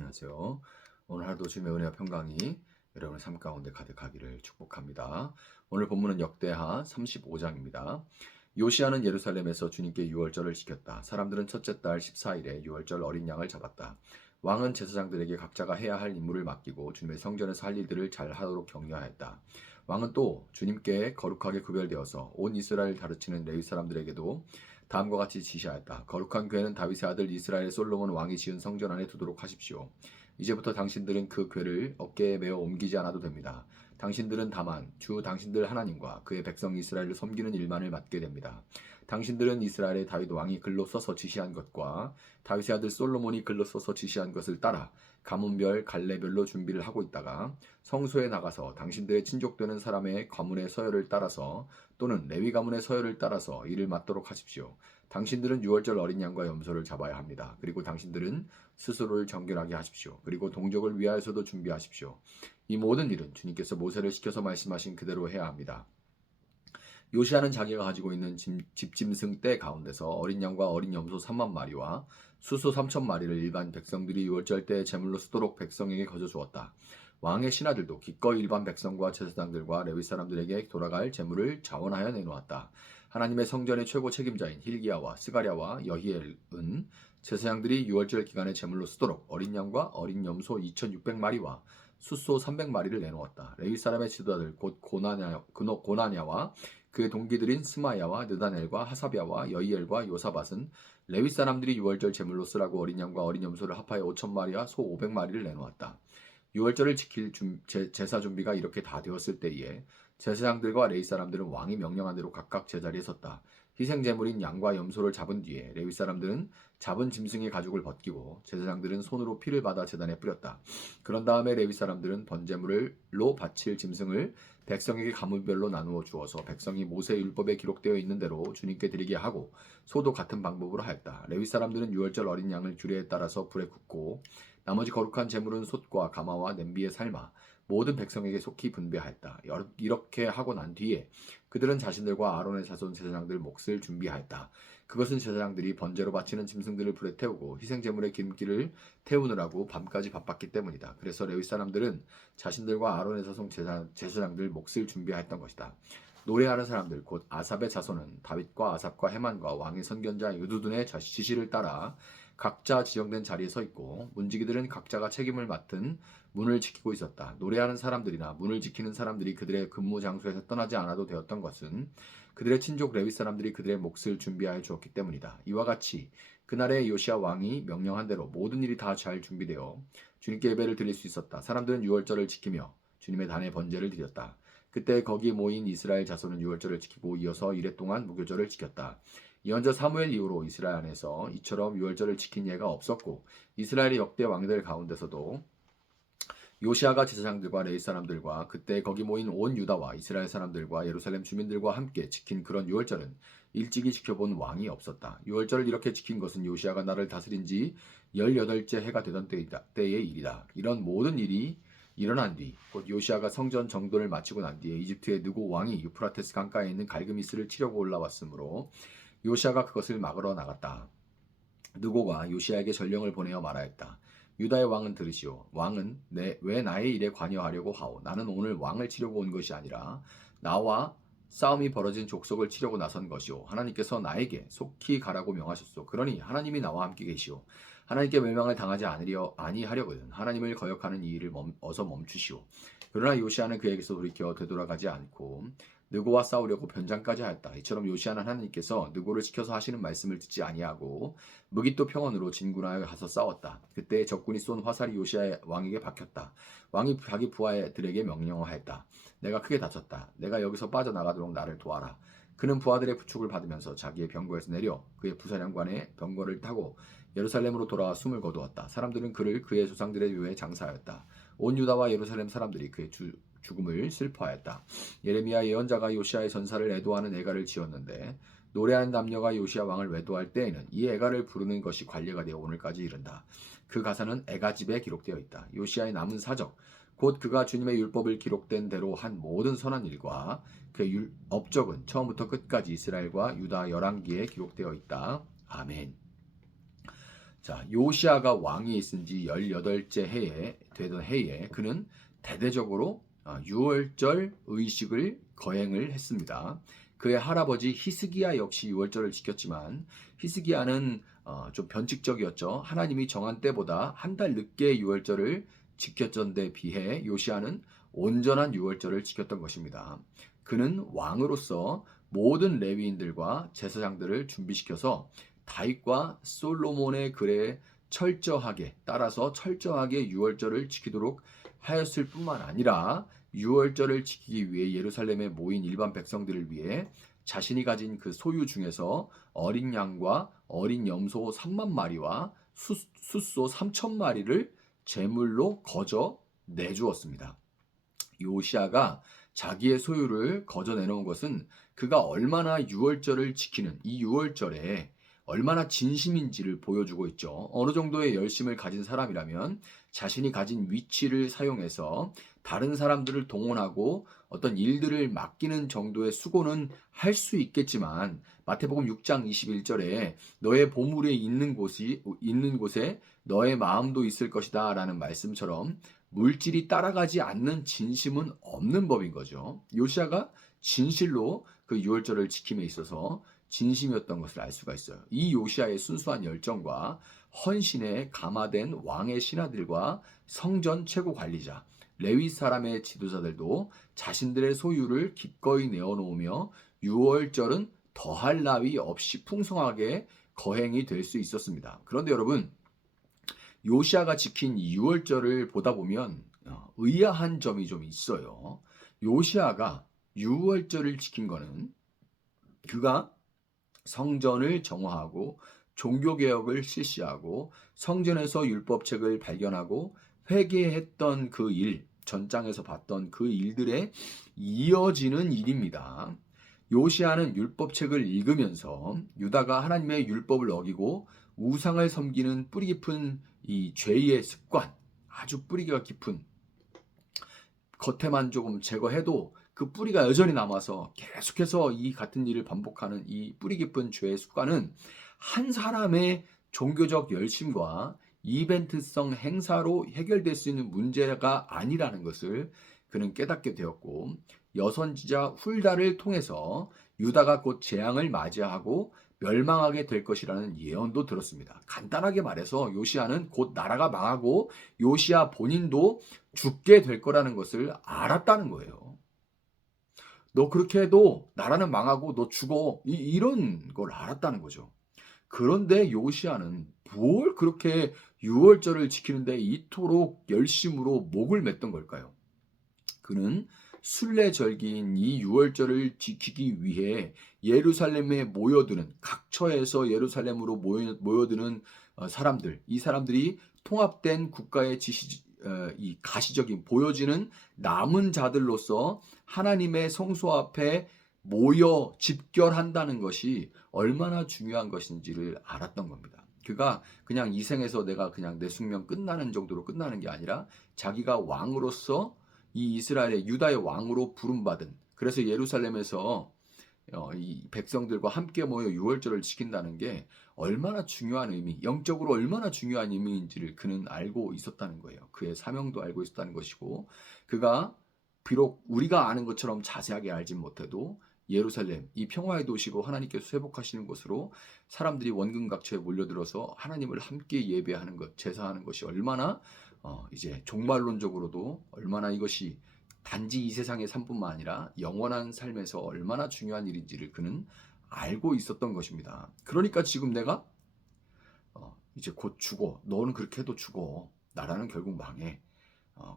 안녕하세요. 오늘 하루도 주님의 은혜와 평강이 여러분의 삶 가운데 가득하기를 축복합니다. 오늘 본문은 역대하 35장입니다. 요시아는 예루살렘에서 주님께 유월절을 지켰다. 사람들은 첫째 달 14일에 유월절 어린 양을 잡았다. 왕은 제사장들에게 각자가 해야 할 임무를 맡기고 주님의 성전에서 할 일들을 잘 하도록 격려하였다. 왕은 또 주님께 거룩하게 구별되어서 온 이스라엘을 가르치는 레위 사람들에게도 다음과 같이 지시하였다. 거룩한 궤는 다윗의 아들 이스라엘 솔로몬 왕이 지은 성전 안에 두도록 하십시오. 이제부터 당신들은 그 궤를 어깨에 메어 옮기지 않아도 됩니다. 당신들은 다만 주 당신들 하나님과 그의 백성 이스라엘을 섬기는 일만을 맡게 됩니다. 당신들은 이스라엘의 다윗 왕이 글로 써서 지시한 것과 다윗의 아들 솔로몬이 글로 써서 지시한 것을 따라 가문별 갈래별로 준비를 하고 있다가 성소에 나가서 당신들의 친족되는 사람의 가문의 서열을 따라서 또는 레위 가문의 서열을 따라서 일을 맡도록 하십시오. 당신들은 유월절 어린 양과 염소를 잡아야 합니다. 그리고 당신들은 스스로를 정결하게 하십시오. 그리고 동족을 위하여서도 준비하십시오. 이 모든 일은 주님께서 모세를 시켜서 말씀하신 그대로 해야 합니다. 요시아는 자기가 가지고 있는 집짐승 떼 가운데서 어린 양과 어린 염소 3만 마리와 수소 3천 마리를 일반 백성들이 유월절 때 제물로 쓰도록 백성에게 거저 주었다. 왕의 신하들도 기꺼이 일반 백성과 제사장들과 레위 사람들에게 돌아갈 제물을 자원하여 내놓았다. 하나님의 성전의 최고 책임자인 힐기야와 스가랴와 여히엘은 제사장들이 유월절 기간에 제물로 쓰도록 어린 양과 어린 염소 2,600마리와 숫소 300마리를 내놓았다. 레위 사람의 지도자들 곧 고나냐와 그의 동기들인 스마야와 느다넬과 하사비아와 여이엘과 요사밧은 레위 사람들이 유월절 제물로 쓰라고 어린 양과 어린 염소를 합하여 5,000마리와 소 500마리를 내놓았다. 유월절을 지킬 제사 준비가 이렇게 다 되었을 때에 제사장들과 레위 사람들은 왕이 명령한 대로 각각 제자리에 섰다. 희생 제물인 양과 염소를 잡은 뒤에 레위 사람들은 잡은 짐승의 가죽을 벗기고 제사장들은 손으로 피를 받아 제단에 뿌렸다. 그런 다음에 레위 사람들은 번제물로 바칠 짐승을 백성에게 가문별로 나누어 주어서 백성이 모세 율법에 기록되어 있는 대로 주님께 드리게 하고 소도 같은 방법으로 하였다. 레위 사람들은 유월절 어린 양을 규례에 따라서 불에 굽고 나머지 거룩한 제물은 솥과 가마와 냄비에 삶아 모든 백성에게 속히 분배하였다. 이렇게 하고 난 뒤에 그들은 자신들과 아론의 자손 제사장들 몫을 준비하였다. 그것은 제사장들이 번제로 바치는 짐승들을 불에 태우고 희생제물의 기름기를 태우느라고 밤까지 바빴기 때문이다. 그래서 레위 사람들은 자신들과 아론의 자손 제사장들 몫을 준비하였던 것이다. 노래하는 사람들 곧 아삽의 자손은 다윗과 아삽과 헤만과 왕의 선견자 여두둔의 지시를 따라 각자 지정된 자리에 서 있고 문지기들은 각자가 책임을 맡은 문을 지키고 있었다. 노래하는 사람들이나 문을 지키는 사람들이 그들의 근무 장소에서 떠나지 않아도 되었던 것은 그들의 친족 레위 사람들이 그들의 몫을 준비하여 주었기 때문이다. 이와 같이 그날의 요시아 왕이 명령한 대로 모든 일이 다 잘 준비되어 주님께 예배를 드릴 수 있었다. 사람들은 유월절을 지키며 주님의 단에 번제를 드렸다. 그때 거기 모인 이스라엘 자손은 유월절을 지키고 이어서 이래 동안 무교절을 지켰다. 이언저 사무엘 이후로 이스라엘 안에서 이처럼 유월절을 지킨 예가 없었고 이스라엘의 역대 왕들 가운데서도 요시아가 제사장들과 레위 사람들과 그때 거기 모인 온 유다와 이스라엘 사람들과 예루살렘 주민들과 함께 지킨 그런 유월절은 일찍이 지켜본 왕이 없었다. 유월절을 이렇게 지킨 것은 요시아가 나라를 다스린 지 18째 해가 되던 때의 일이다. 이런 모든 일이 일어난 뒤, 곧 요시아가 성전 정돈을 마치고 난 뒤에 이집트의 느고 왕이 유프라테스 강가에 있는 갈그미스를 치려고 올라왔으므로 요시아가 그것을 막으러 나갔다. 느고가 요시아에게 전령을 보내어 말하였다. 유다의 왕은 들으시오. 왕은 왜 나의 일에 관여하려고 하오. 나는 오늘 왕을 치려고 온 것이 아니라 나와 싸움이 벌어진 족속을 치려고 나선 것이오. 하나님께서 나에게 속히 가라고 명하셨소. 그러니 하나님이 나와 함께 계시오. 하나님께 멸망을 당하지 아니하려거든 하나님을 거역하는 이 일을 어서 멈추시오. 그러나 요시아는 그에게서 돌이켜 되돌아가지 않고 느고와 싸우려고 변장까지 하였다. 이처럼 요시아는 하나님께서 느고를 시켜서 하시는 말씀을 듣지 아니하고 무기또 평원으로 진군하여 가서 싸웠다. 그때 적군이 쏜 화살이 요시아 왕에게 박혔다. 왕이 자기 부하들에게 명령하였다. 내가 크게 다쳤다. 내가 여기서 빠져나가도록 나를 도와라. 그는 부하들의 부축을 받으면서 자기의 병거에서 내려 그의 부사령관의 병거를 타고 예루살렘으로 돌아와 숨을 거두었다. 사람들은 그를 그의 조상들의 묘에 장사하였다. 온 유다와 예루살렘 사람들이 그의 죽음을 슬퍼하였다. 예레미야 예언자가 요시아의 전사를 애도하는 애가를 지었는데 노래하는 남녀가 요시아 왕을 외도할 때에는 이 애가를 부르는 것이 관례가 되어 오늘까지 이른다. 그 가사는 애가집에 기록되어 있다. 요시아의 남은 사적 곧 그가 주님의 율법을 기록된 대로 한 모든 선한 일과 그의 업적은 처음부터 끝까지 이스라엘과 유다 열왕기에 기록되어 있다. 아멘. 자, 요시아가 왕이 있은 지 18째 되던 해에 그는 대대적으로 유월절 의식을 거행을 했습니다. 그의 할아버지 히스기야 역시 유월절을 지켰지만 히스기야는 좀 변칙적이었죠. 하나님이 정한 때보다 한 달 늦게 유월절을 지켰던 데 비해 요시아는 온전한 유월절을 지켰던 것입니다. 그는 왕으로서 모든 레위인들과 제사장들을 준비시켜서 다윗과 솔로몬의 글에 따라서 철저하게 유월절을 지키도록 하였을 뿐만 아니라 유월절을 지키기 위해 예루살렘에 모인 일반 백성들을 위해 자신이 가진 그 소유 중에서 어린 양과 어린 염소 3만 마리와 숫소 3천 마리를 제물로 거저 내주었습니다. 요시아가 자기의 소유를 거저 내놓은 것은 그가 얼마나 유월절을 지키는 이 유월절에 얼마나 진심인지를 보여주고 있죠. 어느 정도의 열심을 가진 사람이라면 자신이 가진 위치를 사용해서 다른 사람들을 동원하고 어떤 일들을 맡기는 정도의 수고는 할 수 있겠지만 마태복음 6장 21절에 너의 보물이 있는 곳에 너의 마음도 있을 것이다라는 말씀처럼 물질이 따라가지 않는 진심은 없는 법인 거죠. 요시아가 진실로 그 유월절을 지킴에 있어서 진심이었던 것을 알 수가 있어요. 이 요시아의 순수한 열정과 헌신에 감화된 왕의 신하들과 성전 최고 관리자, 레위 사람의 지도자들도 자신들의 소유를 기꺼이 내어놓으며 유월절은 더할 나위 없이 풍성하게 거행이 될 수 있었습니다. 그런데 여러분, 요시아가 지킨 유월절을 보다 보면 의아한 점이 좀 있어요. 요시아가 유월절을 지킨 거는 그가 성전을 정화하고 종교개혁을 실시하고 성전에서 율법책을 발견하고 회개했던 그 일, 전장에서 봤던 그 일들에 이어지는 일입니다. 요시아는 율법책을 읽으면서 유다가 하나님의 율법을 어기고 우상을 섬기는 뿌리 깊은 이 죄의 습관, 아주 뿌리가 깊은, 겉에만 조금 제거해도 그 뿌리가 여전히 남아서 계속해서 이 같은 일을 반복하는 이 뿌리 깊은 죄의 습관은 한 사람의 종교적 열심과 이벤트성 행사로 해결될 수 있는 문제가 아니라는 것을 그는 깨닫게 되었고, 여선지자 훌다를 통해서 유다가 곧 재앙을 맞이하고 멸망하게 될 것이라는 예언도 들었습니다. 간단하게 말해서 요시아는 곧 나라가 망하고 요시아 본인도 죽게 될 거라는 것을 알았다는 거예요. 너 그렇게 해도 나라는 망하고 너 죽어. 이런 걸 알았다는 거죠. 그런데 요시아는 뭘 그렇게 유월절을 지키는데 이토록 열심으로 목을 맸던 걸까요? 그는 순례절기인 이 유월절을 지키기 위해 예루살렘에 모여드는, 각처에서 예루살렘으로 모여드는 사람들, 이 사람들이 통합된 국가의 이 가시적인 보여지는 남은 자들로서 하나님의 성소 앞에 모여 집결한다는 것이 얼마나 중요한 것인지를 알았던 겁니다. 그가 그냥 이 생에서 내가 그냥 내 숙명 끝나는 정도로 끝나는 게 아니라 자기가 왕으로서 이 이스라엘의 유다의 왕으로 부름받은, 그래서 예루살렘에서 이 백성들과 함께 모여 유월절을 지킨다는 게 얼마나 중요한 의미, 영적으로 얼마나 중요한 의미인지를 그는 알고 있었다는 거예요. 그의 사명도 알고 있었다는 것이고, 그가 비록 우리가 아는 것처럼 자세하게 알진 못해도 예루살렘, 이 평화의 도시고 하나님께서 회복하시는 곳으로 사람들이 원근각처에 몰려들어서 하나님을 함께 예배하는 것, 제사하는 것이 얼마나 이제 종말론적으로도 얼마나 이것이 단지 이 세상의 삶뿐만 아니라 영원한 삶에서 얼마나 중요한 일인지를 그는 알고 있었던 것입니다. 그러니까 지금 내가 이제 곧 죽어. 너는 그렇게 해도 죽어. 나라는 결국 망해.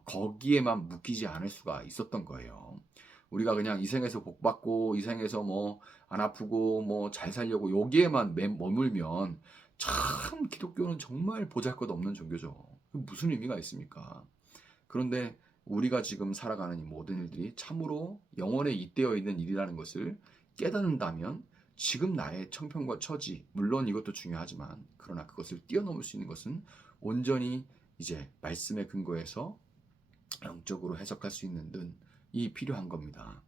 거기에만 묶이지 않을 수가 있었던 거예요. 우리가 그냥 이 생에서 복 받고 이 생에서 뭐 안 아프고 뭐 잘 살려고 여기에만 머물면 참 기독교는 정말 보잘것없는 종교죠. 무슨 의미가 있습니까? 그런데 우리가 지금 살아가는 이 모든 일들이 참으로 영원에 잇대어 있는 일이라는 것을 깨닫는다면 지금 나의 청평과 처지, 물론 이것도 중요하지만 그러나 그것을 뛰어넘을 수 있는 것은 온전히 이제 말씀의 근거에서 영적으로 해석할 수 있는 눈이 필요한 겁니다.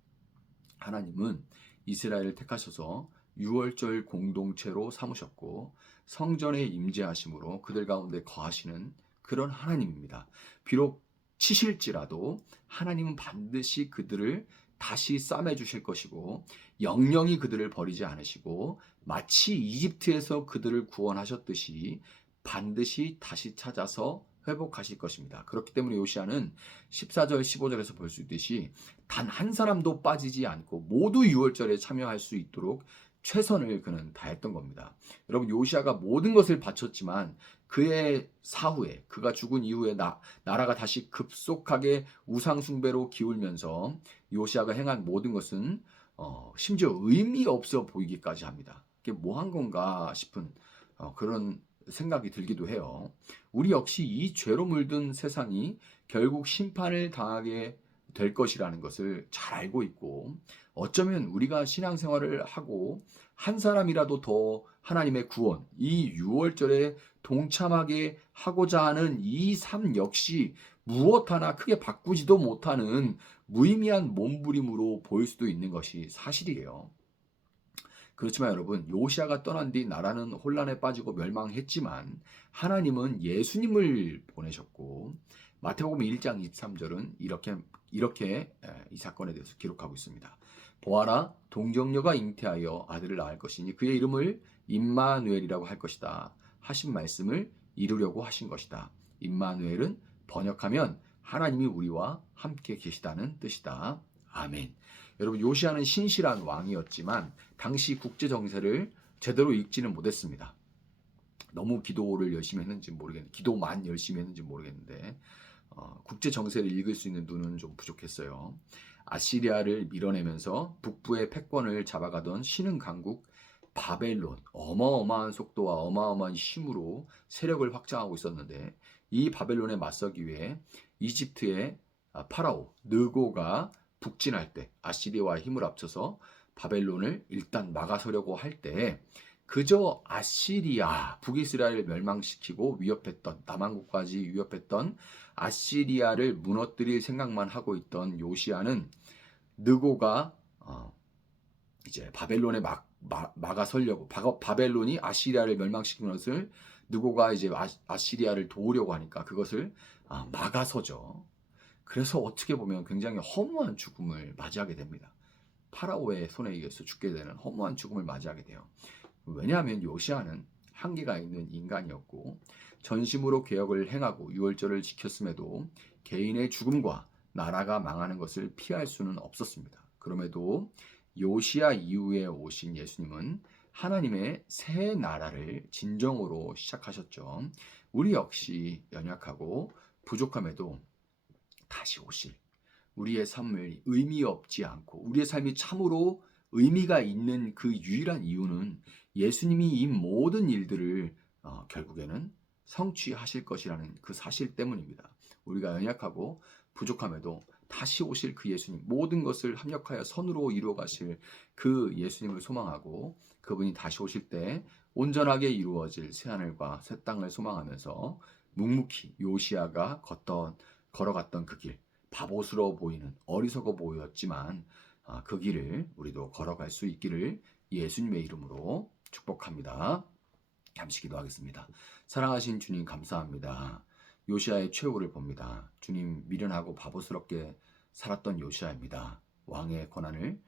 하나님은 이스라엘을 택하셔서 유월절 공동체로 삼으셨고 성전에 임재하심으로 그들 가운데 거하시는 그런 하나님입니다. 비록 치실지라도 하나님은 반드시 그들을 다시 싸매 주실 것이고 영영이 그들을 버리지 않으시고 마치 이집트에서 그들을 구원하셨듯이 반드시 다시 찾아서 회복하실 것입니다. 그렇기 때문에 요시아는 14절 15절에서 볼 수 있듯이 단 한 사람도 빠지지 않고 모두 유월절에 참여할 수 있도록 최선을 그는 다했던 겁니다. 여러분 요시아가 모든 것을 바쳤지만 그의 사후에 그가 죽은 이후에 나라가 다시 급속하게 우상 숭배로 기울면서 요시아가 행한 모든 것은 심지어 의미 없어 보이기까지 합니다. 이게 뭐 한 건가 싶은 그런 생각이 들기도 해요. 우리 역시 이 죄로 물든 세상이 결국 심판을 당하게 될 것이라는 것을 잘 알고 있고 어쩌면 우리가 신앙생활을 하고 한 사람이라도 더 하나님의 구원, 이 유월절에 동참하게 하고자 하는 이 삶 역시 무엇 하나 크게 바꾸지도 못하는 무의미한 몸부림으로 보일 수도 있는 것이 사실이에요. 그렇지만 여러분 요시아가 떠난 뒤 나라는 혼란에 빠지고 멸망했지만 하나님은 예수님을 보내셨고 마태복음 1장 23절은 이렇게 이 사건에 대해서 기록하고 있습니다. 보아라 동정녀가 잉태하여 아들을 낳을 것이니 그의 이름을 임마누엘이라고 할 것이다 하신 말씀을 이루려고 하신 것이다. 임마누엘은 번역하면 하나님이 우리와 함께 계시다는 뜻이다. 아멘. 여러분 요시아는 신실한 왕이었지만 당시 국제 정세를 제대로 읽지는 못했습니다. 너무 기도를 열심히 했는지 모르겠는데 기도만 열심히 했는지 모르겠는데 국제 정세를 읽을 수 있는 눈은 좀 부족했어요. 아시리아를 밀어내면서 북부의 패권을 잡아가던 신흥 강국 바벨론 어마어마한 속도와 어마어마한 힘으로 세력을 확장하고 있었는데 이 바벨론에 맞서기 위해 이집트의 파라오 느고가 북진할 때 아시리아와 힘을 합쳐서 바벨론을 일단 막아서려고 할 때 그저 아시리아 북이스라엘을 멸망시키고 위협했던 남한국까지 위협했던 아시리아를 무너뜨릴 생각만 하고 있던 요시아는 느고가 이제 바벨론에 막아서려고 바벨론이 아시리아를 멸망시킨 것을 느고가 이제 아시리아를 도우려고 하니까 그것을 막아서죠. 그래서 어떻게 보면 굉장히 허무한 죽음을 맞이하게 됩니다. 파라오의 손에 의해서 죽게 되는 허무한 죽음을 맞이하게 돼요. 왜냐하면 요시아는 한계가 있는 인간이었고 전심으로 개혁을 행하고 유월절을 지켰음에도 개인의 죽음과 나라가 망하는 것을 피할 수는 없었습니다. 그럼에도 요시아 이후에 오신 예수님은 하나님의 새 나라를 진정으로 시작하셨죠. 우리 역시 연약하고 부족함에도 다시 오실 우리의 삶을 의미 없지 않고 우리의 삶이 참으로 의미가 있는 그 유일한 이유는 예수님이 이 모든 일들을 결국에는 성취하실 것이라는 그 사실 때문입니다. 우리가 연약하고 부족함에도 다시 오실 그 예수님, 모든 것을 합력하여 선으로 이루어 가실 그 예수님을 소망하고 그분이 다시 오실 때 온전하게 이루어질 새하늘과 새 땅을 소망하면서 묵묵히 요시아가 걸어갔던 그 길, 바보스러워 보이는 어리석어 보였지만 그 길을 우리도 걸어갈 수 있기를 예수님의 이름으로 축복합니다. 잠시 기도하겠습니다. 사랑하신 주님 감사합니다. 요시아의 최후를 봅니다. 주님 미련하고 바보스럽게 살았던 요시아입니다. 왕의 권한을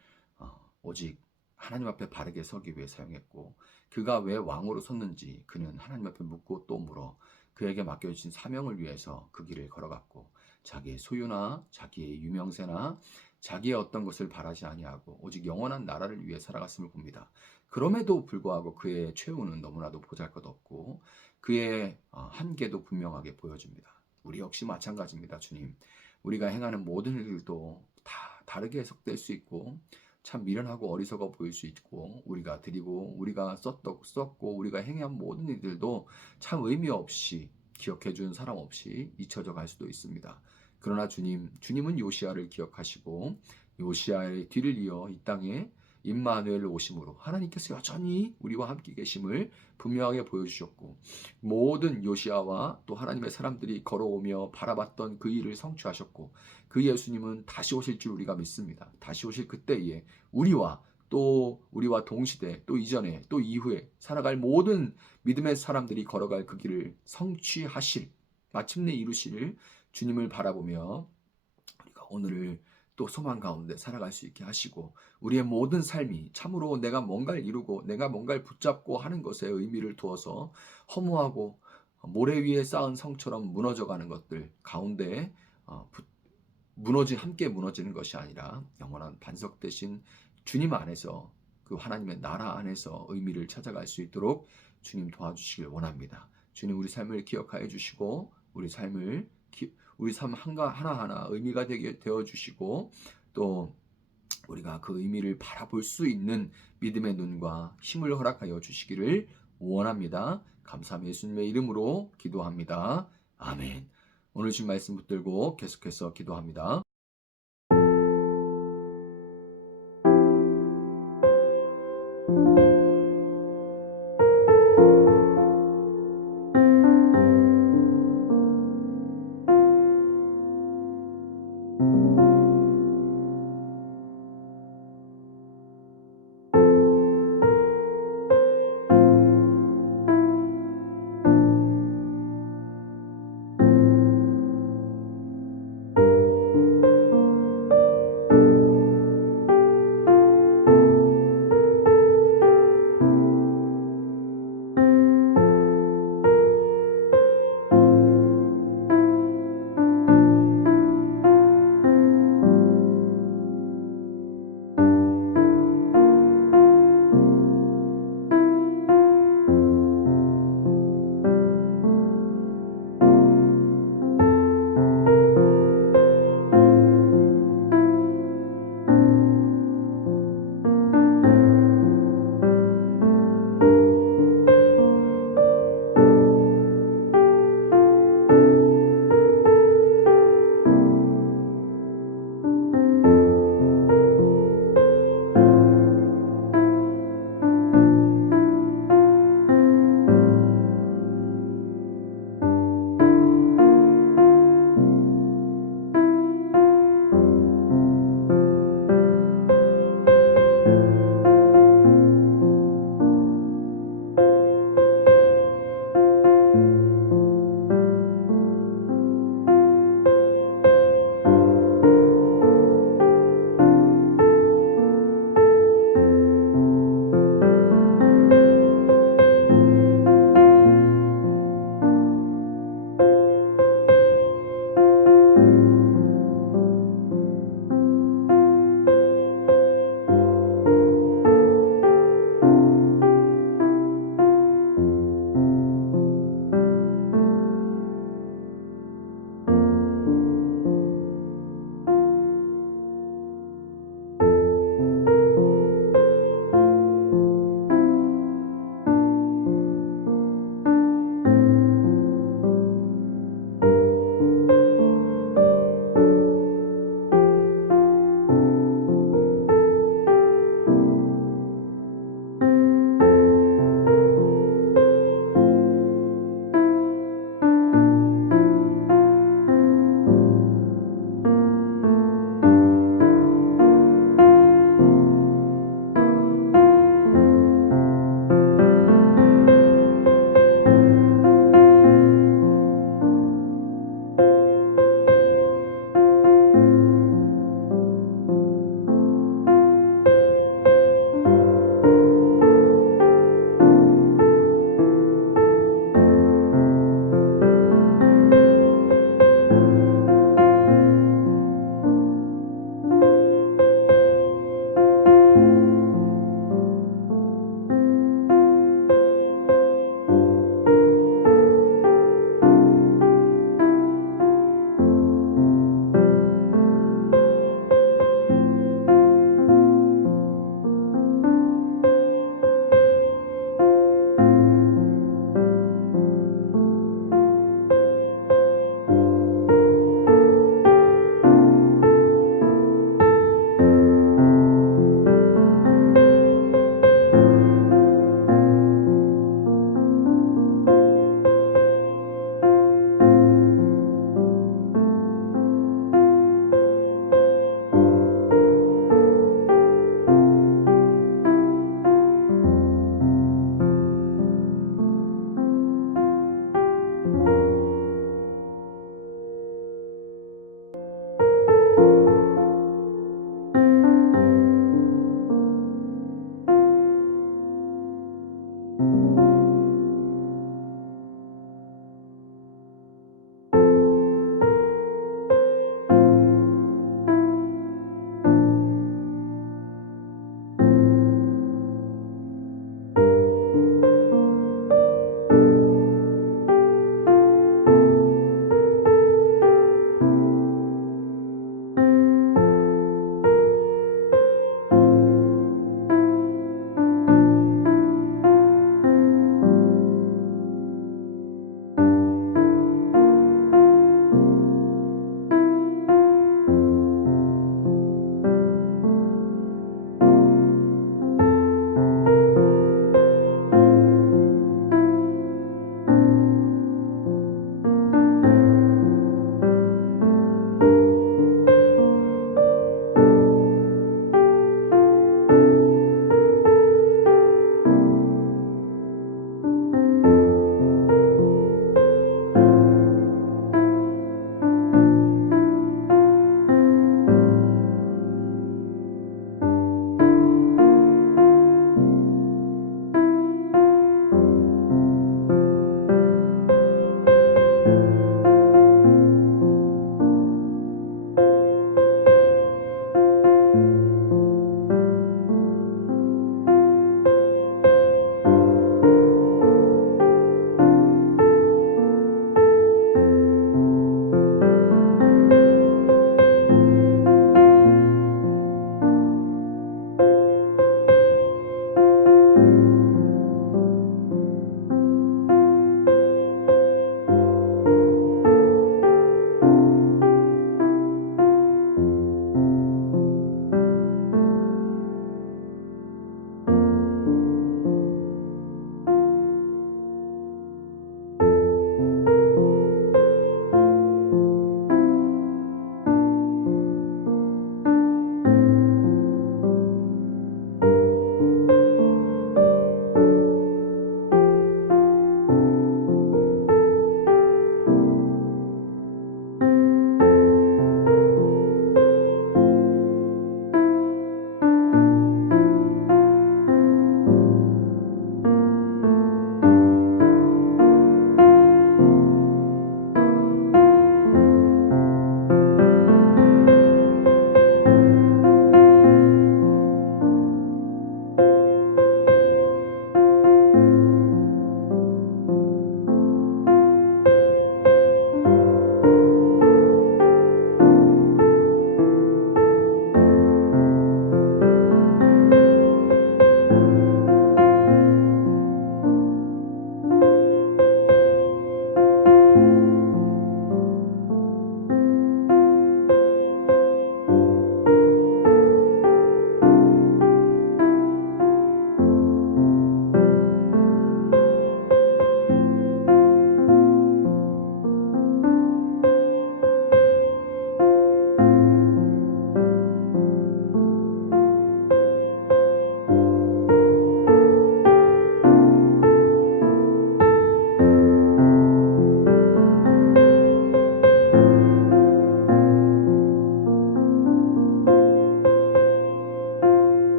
오직 하나님 앞에 바르게 서기 위해 사용했고 그가 왜 왕으로 섰는지 그는 하나님 앞에 묻고 또 물어 그에게 맡겨주신 사명을 위해서 그 길을 걸어갔고 자기의 소유나 자기의 유명세나 자기의 어떤 것을 바라지 아니하고 오직 영원한 나라를 위해 살아갔음을 봅니다. 그럼에도 불구하고 그의 최후는 너무나도 보잘것없고 그의 한계도 분명하게 보여줍니다. 우리 역시 마찬가지입니다. 주님, 우리가 행하는 모든 일들도 다 다르게 해석될 수 있고 참 미련하고 어리석어 보일 수 있고 우리가 드리고 우리가 썼고 우리가 행한 모든 일들도 참 의미 없이 기억해 준 사람 없이 잊혀져 갈 수도 있습니다. 그러나 주님은 요시아를 기억하시고 요시아의 뒤를 이어 이 땅에 임마누엘 오심으로 하나님께서 여전히 우리와 함께 계심을 분명하게 보여주셨고 모든 요시아와 또 하나님의 사람들이 걸어오며 바라봤던 그 일을 성취하셨고 그 예수님은 다시 오실 줄 우리가 믿습니다. 다시 오실 그때에 우리와 또 우리와 동시대, 또 이전에, 또 이후에 살아갈 모든 믿음의 사람들이 걸어갈 그 길을 성취하실, 마침내 이루실 주님을 바라보며 우리가 오늘을 또 소망 가운데 살아갈 수 있게 하시고, 우리의 모든 삶이 참으로 내가 뭔가를 이루고 내가 뭔가를 붙잡고 하는 것에 의미를 두어서 허무하고 모래 위에 쌓은 성처럼 무너져가는 것들 가운데 함께 무너지는 것이 아니라 영원한 반석 대신 주님 안에서, 그 하나님의 나라 안에서 의미를 찾아갈 수 있도록 주님 도와주시길 원합니다. 주님, 우리 삶을 기억하여 주시고 우리 삶 하나하나 의미가 되게 되어 주시고, 또 우리가 그 의미를 바라볼 수 있는 믿음의 눈과 힘을 허락하여 주시기를 원합니다. 감사함 예수님의 이름으로 기도합니다. 아멘. 오늘 주신 말씀 붙들고 계속해서 기도합니다.